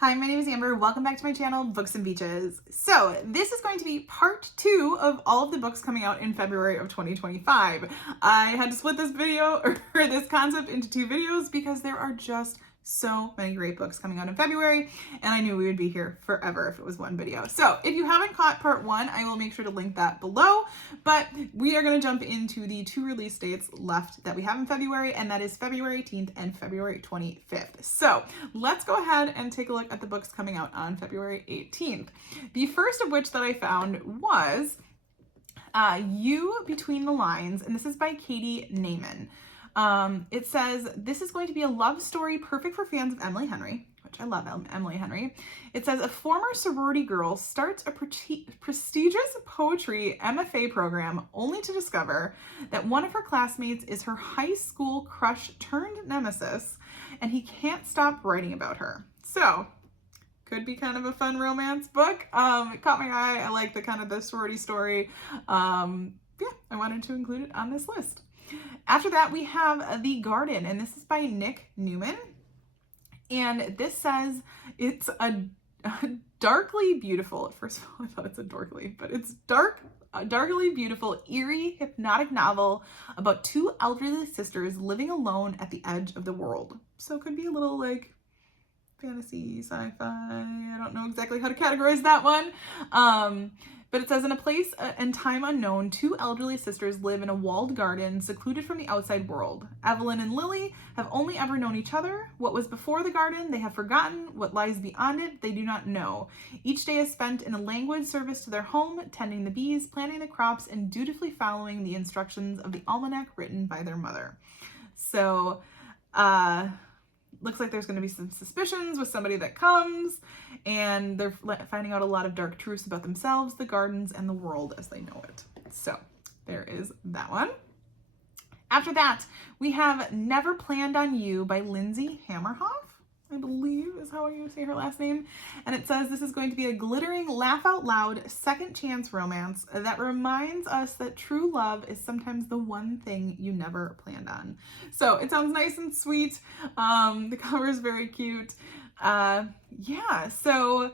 Hi, my name is Amber. Welcome back to my channel, Books and Beaches. So this is going to be part 2 of all of the books coming out in February of 2025. I had to split this video or this concept into 2 videos because there are just so many great books coming out in February, and I knew we would be here forever if it was one video. So if you haven't caught part 1, I will make sure to link that below, but we are going to jump into the 2 release dates left that we have in February, and that is February 18th and February 25th. So let's go ahead and take a look at the books coming out on February 18th. The first of which that I found was You Between the Lines, and this is by Katie Naiman. It says, this is going to be a love story perfect for fans of Emily Henry, which I love Emily Henry. It says, a former sorority girl starts a prestigious poetry MFA program only to discover that one of her classmates is her high school crush turned nemesis, and he can't stop writing about her. So, could be kind of a fun romance book. It caught my eye. I like the kind of the sorority story. Yeah, I wanted to include it on this list. After that, we have The Garden, and this is by Nick Newman. And this says it's a darkly beautiful, first of all, I thought it's a dorkly, but it's darkly beautiful, eerie, hypnotic novel about 2 elderly sisters living alone at the edge of the world. So it could be a little like fantasy, sci-fi. I don't know exactly how to categorize that one. But it says, in a place and time unknown, 2 elderly sisters live in a walled garden secluded from the outside world. Evelyn and Lily have only ever known each other. What was before the garden, they have forgotten. What lies beyond it, they do not know. Each day is spent in a languid service to their home, tending the bees, planting the crops, and dutifully following the instructions of the almanac written by their mother. So, looks like there's going to be some suspicions with somebody that comes, and they're finding out a lot of dark truths about themselves, the gardens, and the world as they know it. So there is that one. After that, we have Never Planned on You by Lindsay Hammerhoff, I believe is how you say her last name. And it says this is going to be a glittering, laugh-out-loud, second chance romance that reminds us that true love is sometimes the one thing you never planned on. So it sounds nice and sweet. The cover is very cute. Yeah, so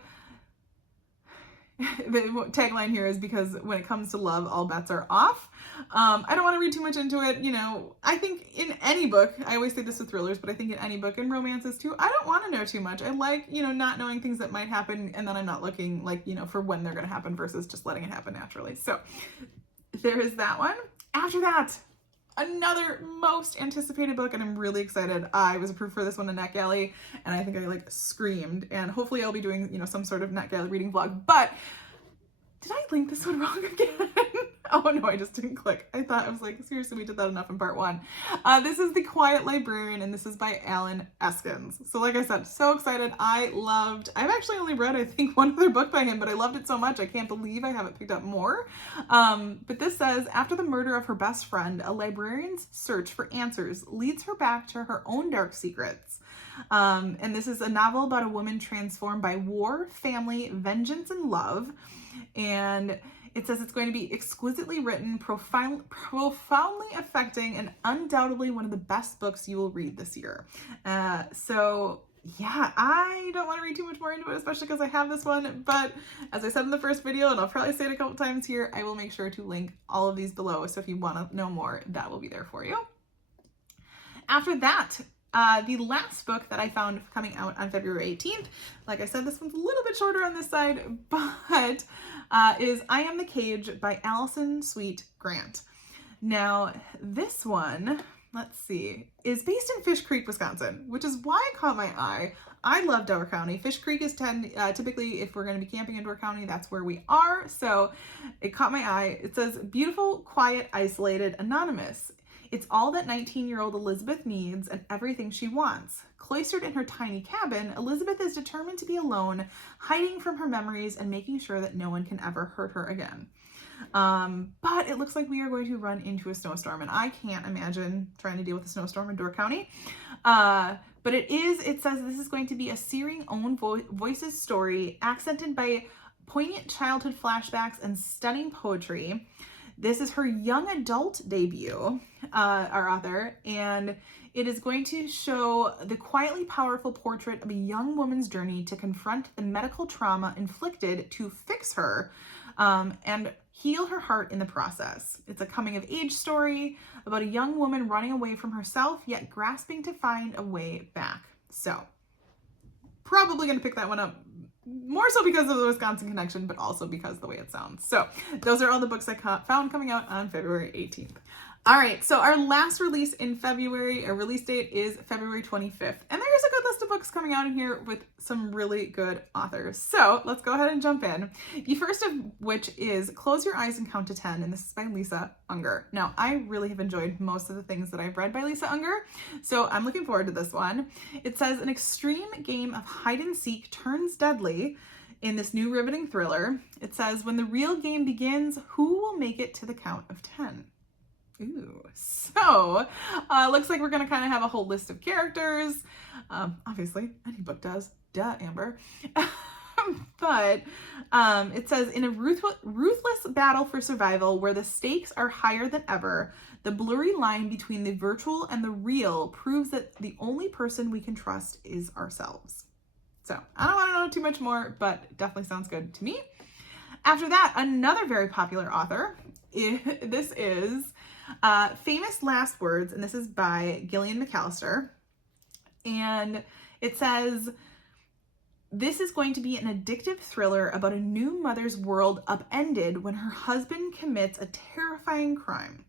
the tagline here is, because when it comes to love, all bets are off. I don't want to read too much into it. You know, I think in any book, I always say this with thrillers, but I think in any book, and romances too, I don't want to know too much. I like, you know, not knowing things that might happen, and then I'm not looking like, you know, for when they're going to happen versus just letting it happen naturally. So there is that one. After that, another most anticipated book, and I'm really excited. I was approved for this one in NetGalley, and I think I like screamed, and hopefully I'll be doing, you know, some sort of NetGalley reading vlog, but did I link this one wrong again? Oh no, I just didn't click. I thought, I was like, seriously, we did that enough in part 1. This is The Quiet Librarian, and this is by Alan Eskins. So like I said, so excited. I've actually only read, I think, one other book by him, but I loved it so much, I can't believe I haven't picked up more. But this says, after the murder of her best friend, a librarian's search for answers leads her back to her own dark secrets. And this is a novel about a woman transformed by war, family, vengeance, and love. And it says it's going to be exquisitely written, profoundly affecting, and undoubtedly one of the best books you will read this year. So yeah, I don't want to read too much more into it, especially because I have this one. But as I said in the first video, and I'll probably say it a couple times here, I will make sure to link all of these below. So if you want to know more, that will be there for you. After that, the last book that I found coming out on February 18th, like I said, this one's a little bit shorter on this side, but is I Am the Cage by Allison Sweet Grant. Now, this one, let's see, is based in Fish Creek, Wisconsin, which is why it caught my eye. I love Door County. Fish Creek is typically, if we're going to be camping in Door County, that's where we are. So it caught my eye. It says, beautiful, quiet, isolated, anonymous. It's all that 19-year-old Elizabeth needs and everything she wants. Cloistered in her tiny cabin, Elizabeth is determined to be alone, hiding from her memories and making sure that no one can ever hurt her again. But it looks like we are going to run into a snowstorm, and I can't imagine trying to deal with a snowstorm in Door County. But it says this is going to be a searing own voices story, accented by poignant childhood flashbacks and stunning poetry. This is her young adult debut. our author, and it is going to show the quietly powerful portrait of a young woman's journey to confront the medical trauma inflicted to fix her and heal her heart in the process. It's a coming of age story about a young woman running away from herself, yet grasping to find a way back. So, probably going to pick that one up more so because of the Wisconsin connection, but also because of the way it sounds. So those are all the books I found coming out on February 18th. All right, so our last release in February, our release date is February 25th. And there's a good list of books coming out in here with some really good authors. So let's go ahead and jump in. The first of which is Close Your Eyes and Count to 10, and this is by Lisa Unger. Now, I really have enjoyed most of the things that I've read by Lisa Unger, so I'm looking forward to this one. It says, an extreme game of hide and seek turns deadly in this new riveting thriller. It says, when the real game begins, who will make it to the count of 10? Ooh, so looks like we're going to kind of have a whole list of characters. Obviously, any book does. Duh, Amber. But it says, in a ruthless battle for survival where the stakes are higher than ever, the blurry line between the virtual and the real proves that the only person we can trust is ourselves. So I don't want to know too much more, but it definitely sounds good to me. After that, another very popular author. This is Famous Last Words, and this is by Gillian McAllister. And it says, this is going to be an addictive thriller about a new mother's world upended when her husband commits a terrifying crime.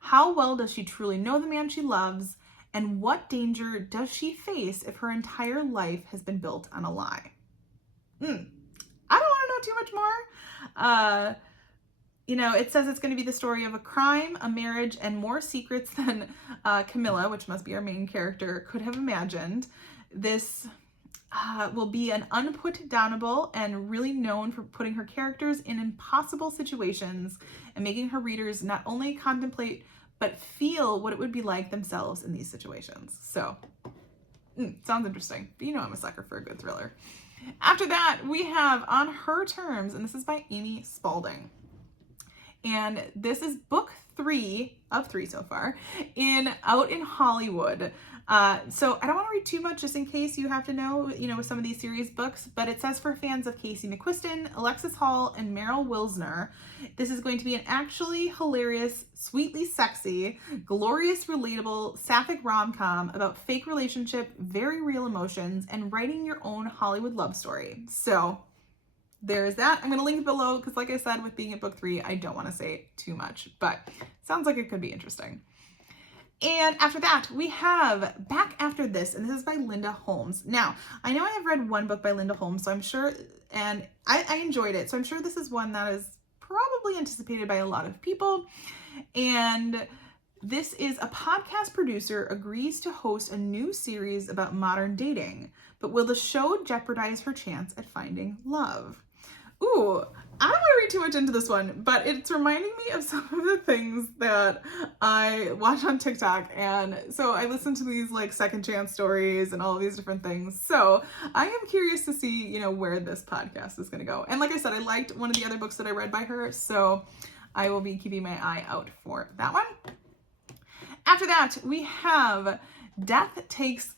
How well does she truly know the man she loves, and what danger does she face if her entire life has been built on a lie? I don't want to know too much more. It says it's going to be the story of a crime, a marriage, and more secrets than Camilla, which must be our main character, could have imagined. This will be an unput-downable and really known for putting her characters in impossible situations and making her readers not only contemplate but feel what it would be like themselves in these situations. So, sounds interesting. But I'm a sucker for a good thriller. After that, we have On Her Terms, and this is by Amy Spalding. And this is book 3 of 3 so far out in Hollywood. So I don't want to read too much just in case you have to know, with some of these series books, but it says for fans of Casey McQuiston, Alexis Hall, and Meryl Wilsner, this is going to be an actually hilarious, sweetly sexy, glorious, relatable, sapphic rom-com about fake relationship, very real emotions, and writing your own Hollywood love story. So there's that. I'm going to link it below because, like I said, with being at book 3, I don't want to say too much, but sounds like it could be interesting. And after that, we have Back After This, and this is by Linda Holmes. Now, I know I have read one book by Linda Holmes, so I'm sure, and I enjoyed it, so I'm sure this is one that is probably anticipated by a lot of people. And this is a podcast producer agrees to host a new series about modern dating, but will the show jeopardize her chance at finding love? Ooh, I don't want to read too much into this one, but it's reminding me of some of the things that I watch on TikTok. And so I listen to these second chance stories and all of these different things. So I am curious to see, where this podcast is going to go. And like I said, I liked one of the other books that I read by her. So I will be keeping my eye out for that one. After that, we have Death Takes,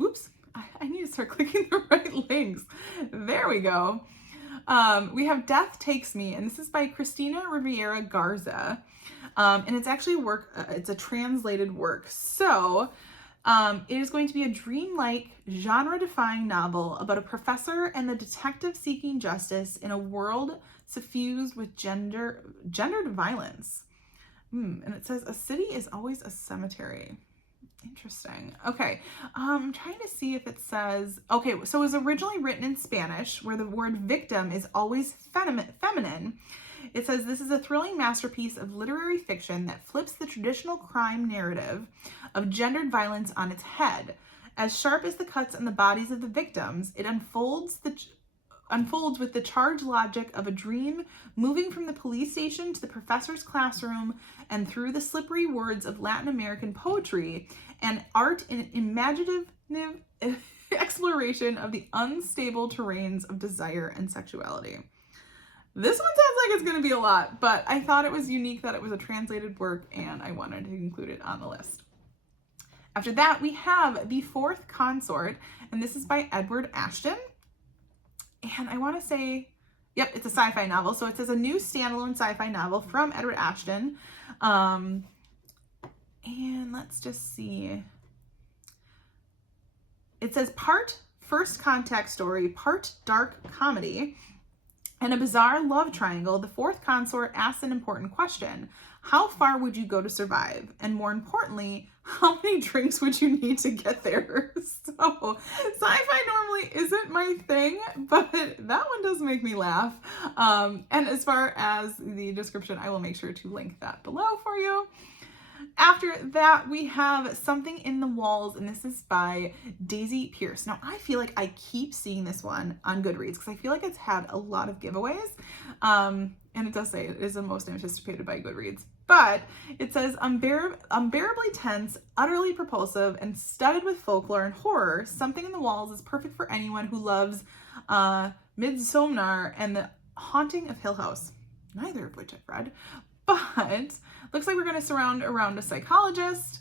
oops, I need to start clicking the right links. There we go. We have Death Takes Me, and this is by Cristina Rivera Garza. And it's actually it's a translated work. So it is going to be a dreamlike, genre-defying novel about a professor and the detective seeking justice in a world suffused with gendered violence. And it says, a city is always a cemetery. Interesting. Okay. I'm trying to see if it says, okay, so it was originally written in Spanish where the word victim is always feminine. It says, this is a thrilling masterpiece of literary fiction that flips the traditional crime narrative of gendered violence on its head. As sharp as the cuts on the bodies of the victims, it unfolds with the charged logic of a dream moving from the police station to the professor's classroom and through the slippery words of Latin American poetry and art in imaginative exploration of the unstable terrains of desire and sexuality. This one sounds like it's going to be a lot, but I thought it was unique that it was a translated work and I wanted to include it on the list. After that, we have The Fourth Consort, and this is by Edward Ashton. And I want to say, yep, it's a sci-fi novel. So it says a new standalone sci-fi novel from Edward Ashton. And let's just see. It says part first contact story, part dark comedy. In a bizarre love triangle, the fourth consort asks an important question. How far would you go to survive? And more importantly, how many drinks would you need to get there? So sci-fi normally isn't my thing, but that one does make me laugh. And as far as the description, I will make sure to link that below for you. After that, we have Something in the Walls, and this is by Daisy Pierce. Now, I feel like I keep seeing this one on Goodreads because I feel like it's had a lot of giveaways. And it does say it is the most anticipated by Goodreads. But it says, unbearably tense, utterly propulsive, and studded with folklore and horror, Something in the Walls is perfect for anyone who loves Midsommar and The Haunting of Hill House, neither of which I've read. But looks like we're going to surround around a psychologist,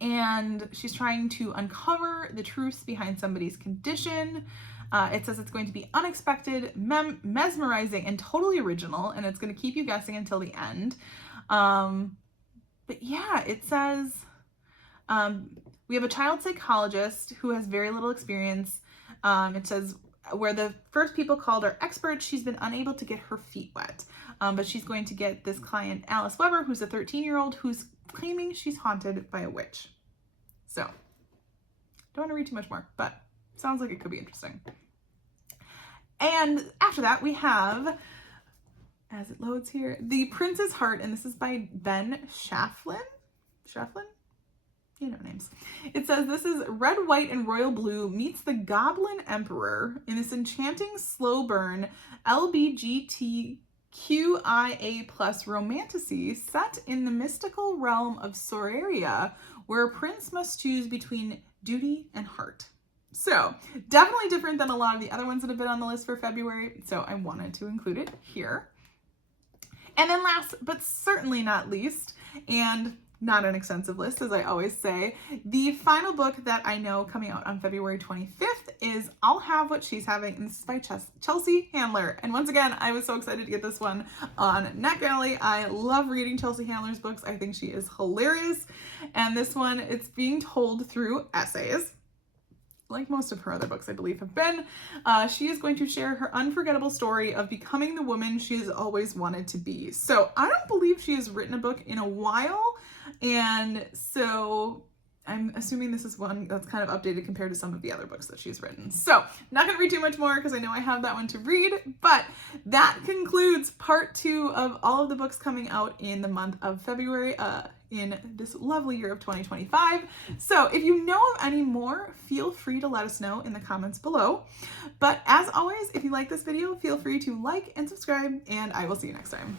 and she's trying to uncover the truths behind somebody's condition. It says it's going to be unexpected, mesmerizing, and totally original, and it's going to keep you guessing until the end. But yeah, it says we have a child psychologist who has very little experience. It says where the first people called her experts, she's been unable to get her feet wet. But she's going to get this client, Alice Weber, who's a 13-year-old who's claiming she's haunted by a witch. So, don't want to read too much more, but sounds like it could be interesting. And after that, we have, as it loads here, The Prince's Heart, and this is by Ben Shaflin. Shaflin? You know names. It says this is red, white, and royal blue meets the Goblin Emperor in this enchanting slow burn LBGTQIA+ romantasy set in the mystical realm of Soraria, where a prince must choose between duty and heart. So definitely different than a lot of the other ones that have been on the list for February, so I wanted to include it here. And then last but certainly not least, and not an extensive list, as I always say, the final book that I know coming out on February 25th is I'll Have What She's Having, and this is by Chelsea Handler. And once again, I was so excited to get this one on NetGalley. I love reading Chelsea Handler's books. I think she is hilarious. And this one, it's being told through essays, like most of her other books, I believe, have been. She is going to share her unforgettable story of becoming the woman she has always wanted to be. So I don't believe she has written a book in a while, and so I'm assuming this is one that's kind of updated compared to some of the other books that she's written. So not going to read too much more because I know I have that one to read, but that concludes part 2 of all of the books coming out in the month of February in this lovely year of 2025. So if you know of any more, feel free to let us know in the comments below. But as always, if you like this video, feel free to like and subscribe, and I will see you next time.